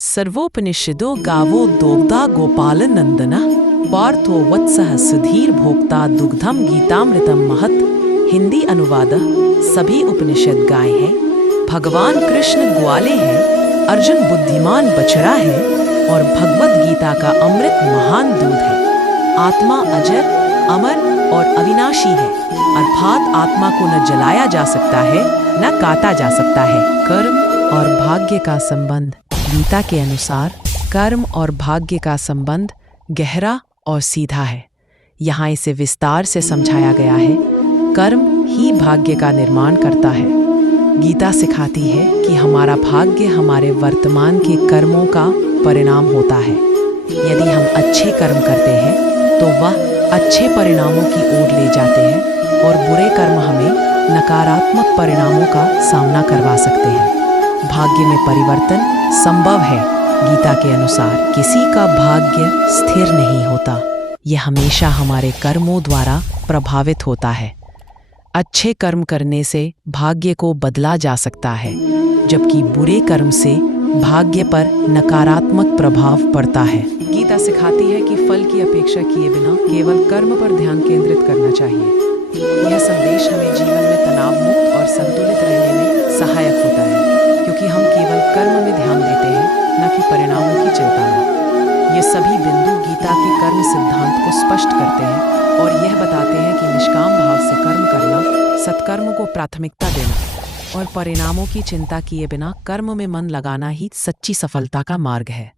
सर्वोपनिषदो गावो दोग्धा गोपाल नंदना पार्थो वत्सः सुधीर भोक्ता दुग्धम गीतामृतम महत। हिंदी अनुवाद। सभी उपनिषद गाय हैं, भगवान कृष्ण ग्वाले हैं, अर्जुन बुद्धिमान बछड़ा है और भगवद गीता का अमृत महान दूध है। आत्मा अजर, अमर और अविनाशी है, अर्थात आत्मा को न जलाया जा सकता है न काटा जा सकता है। कर्म और भाग्य का संबंध। गीता के अनुसार कर्म और भाग्य का संबंध गहरा और सीधा है। यहाँ इसे विस्तार से समझाया गया है। कर्म ही भाग्य का निर्माण करता है। गीता सिखाती है कि हमारा भाग्य हमारे वर्तमान के कर्मों का परिणाम होता है। यदि हम अच्छे कर्म करते हैं तो वह अच्छे परिणामों की ओर ले जाते हैं और बुरे कर्म हमें नकारात्मक परिणामों का सामना करवा सकते हैं। भाग्य में परिवर्तन संभव है। गीता के अनुसार किसी का भाग्य स्थिर नहीं होता, यह हमेशा हमारे कर्मों द्वारा प्रभावित होता है। अच्छे कर्म करने से भाग्य को बदला जा सकता है, जबकि बुरे कर्म से भाग्य पर नकारात्मक प्रभाव पड़ता है। गीता सिखाती है कि फल की अपेक्षा किए बिना केवल कर्म पर ध्यान केंद्रित करना चाहिए। यह संदेश हमें जीवन में तनाव मुक्त और संतुलित रहने में सहायक होता है, क्योंकि हम केवल कर्म में ध्यान देते हैं, न कि परिणामों की चिंता में। ये सभी बिंदु गीता के कर्म सिद्धांत को स्पष्ट करते हैं और यह बताते हैं कि निष्काम भाव से कर्म करना, सत्कर्म को प्राथमिकता देना और परिणामों की चिंता किए बिना कर्म में मन लगाना ही सच्ची सफलता का मार्ग है।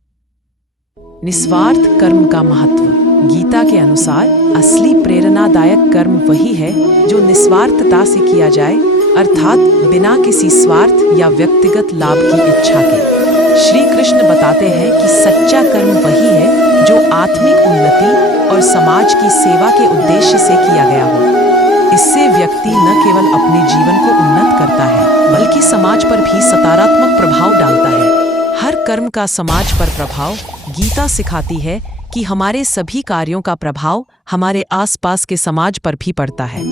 निस्वार्थ कर्म का महत्व। गीता के अनुसार असली प्रेरणादायक कर्म वही है जो निस्वार्थता से किया जाए, अर्थात बिना किसी स्वार्थ या व्यक्तिगत लाभ की इच्छा के। श्री कृष्ण बताते हैं कि सच्चा कर्म वही है जो आत्मिक उन्नति और समाज की सेवा के उद्देश्य से किया गया हो। इससे व्यक्ति न केवल अपने जीवन को उन्नत करता है, बल्कि समाज पर भी सकारात्मक प्रभाव डालता है। हर कर्म का समाज पर प्रभाव। गीता सिखाती है कि हमारे सभी कार्यों का प्रभाव हमारे आसपास के समाज पर भी पड़ता है।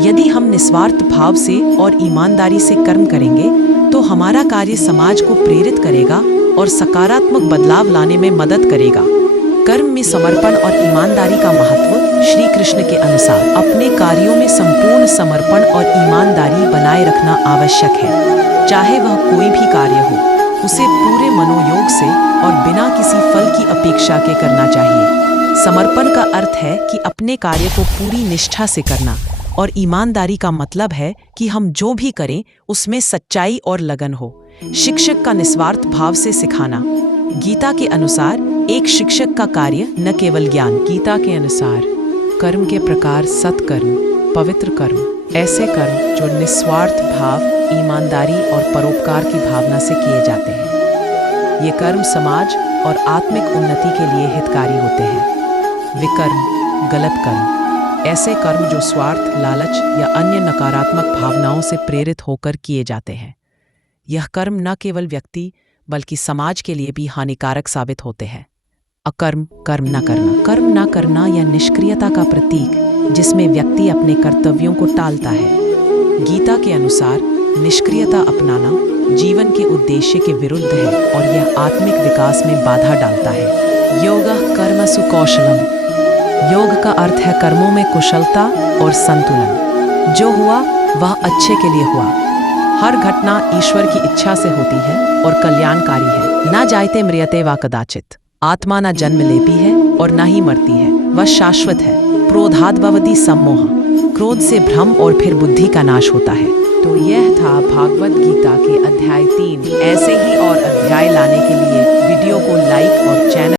यदि हम निस्वार्थ भाव से और ईमानदारी से कर्म करेंगे तो हमारा कार्य समाज को प्रेरित करेगा और सकारात्मक बदलाव लाने में मदद करेगा। कर्म में समर्पण और ईमानदारी का महत्व। श्री कृष्ण के अनुसार अपने कार्यों में संपूर्ण समर्पण और ईमानदारी बनाए रखना आवश्यक है। चाहे वह कोई भी कार्य हो, उसे पूरे मनोयोग से और बिना किसी फल की अपेक्षा के करना चाहिए। समर्पण का अर्थ है कि अपने कार्य को पूरी निष्ठा से करना, और ईमानदारी का मतलब है कि हम जो भी करें उसमें सच्चाई और लगन हो। शिक्षक का निस्वार्थ भाव से सिखाना। गीता के अनुसार एक शिक्षक का कार्य न केवल ज्ञान। गीता के अनुसार कर्म के प्रकार सत्कर्म, पवित्र कर्म, ऐसे कर्म जो निस्वार्थ भाव, ईमानदारी और परोपकार की भावना से किए जाते हैं। ये कर्म समाज और आत्मिक उन्नति के लिए हितकारी होते हैं। विकर्म, गलत कर्म, ऐसे कर्म जो स्वार्थ, लालच या अन्य नकारात्मक भावनाओं से प्रेरित होकर किए जाते हैं। यह कर्म न केवल व्यक्ति बल्कि समाज के लिए भी हानिकारक साबित होते हैं। अकर्म, कर्म न करना। कर्म न करना या निष्क्रियता का प्रतीक, जिसमें व्यक्ति अपने कर्तव्यों को टालता है। गीता के अनुसार निष्क्रियता अपनाना जीवन के उद्देश्य के विरुद्ध है और यह आत्मिक विकास में बाधा डालता है। योगः कर्मसु कौशलम। योग का अर्थ है कर्मों में कुशलता और संतुलन। जो हुआ वह अच्छे के लिए हुआ। हर घटना ईश्वर की इच्छा से होती है और कल्याणकारी है। न जायते म्रियते वा कदाचित। आत्मा न जन्म लेती है और न ही मरती है, वह शाश्वत है। क्रोधाद् भवति सम्मोह। क्रोध से भ्रम और फिर बुद्धि का नाश होता है। तो यह था भागवत गीता के अध्याय 3। ऐसे ही और अध्याय लाने के लिए वीडियो को लाइक और चैनल